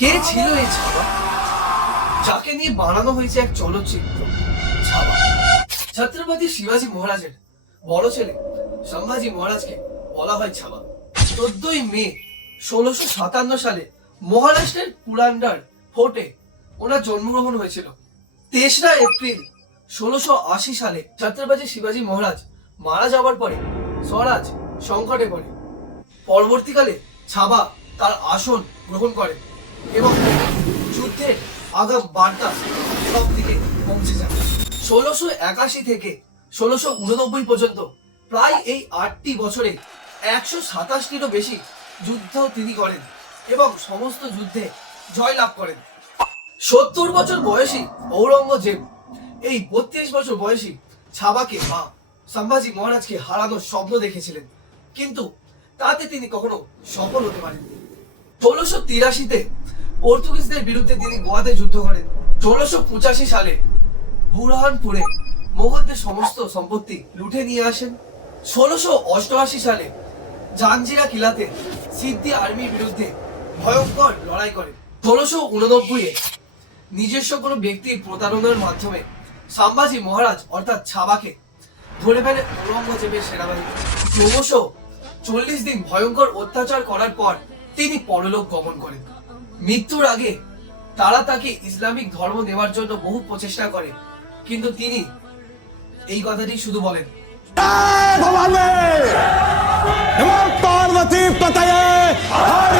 কে ছিল এই ছাবা, যাকে নিয়ে বানানো হয়েছে এক চলচ্চিত্র ছাবা? ছত্রপতি শিবাজী মহারাজের বড় ছেলে সম্ভাজি মহারাজকে বলা হয় ছাবা। 14ই মে 1657 সালে মহারাষ্ট্রের পুরান্ডার ফোর্টে ওনার জন্মগ্রহণ হয়েছিল। 3রা এপ্রিল 1680 সালে ছত্রপতি শিবাজী মহারাজ মারা যাওয়ার পরে স্বরাজ সংকটে পড়ে। পরবর্তীকালে ছাবা তার আসন গ্রহণ করেন এবং যুদ্ধের আগাম বার্তা সব দিকে পৌঁছে যায়। 1681 থেকে 1689 পর্যন্ত প্রায় এই 8টি বছরে 127টিরও বেশি যুদ্ধ তিনি করেন এবং সমস্ত যুদ্ধে জয়লাভ করেন। 70 বছর বয়সী ঔরঙ্গজেব এই 32 বছর বয়সী ছাবাকে বা সম্ভাজি মহারাজকে হারানোর স্বপ্ন দেখেছিলেন, কিন্তু তাতে তিনি কখনো সফল হতে পারেননি। 1683-তে পর্তুগিজদের বিরুদ্ধে তিনি গোয়াতে যুদ্ধ করেন। 1685 সালে বুরহানপুরে মোগলদের সমস্ত সম্পত্তি লুটে নিয়ে আসেন। 1688 সালে জাঞ্জিরা কিলাতে সিদ্ধি আর্মির বিরুদ্ধে ভয়ঙ্কর লড়াই করেন। 1689-এ নিজস্ব কোনো ব্যক্তির প্রতারণার মাধ্যমে সম্ভাজি মহারাজ অর্থাৎ ছাবাকে ধরে ফেলে ঔরঙ্গজেবের সেনাবাহিনী। ক্রমশ 40 দিন ভয়ঙ্কর অত্যাচার করার পর তিনি পরলোক গমন করেন। মৃত্যুর আগে তারা তাকে ইসলামিক ধর্ম নেওয়ার জন্য বহু প্রচেষ্টা করে, কিন্তু তিনি এই কথাটি শুধু বলেন, ভবানী পার্বতী পতয়ে হর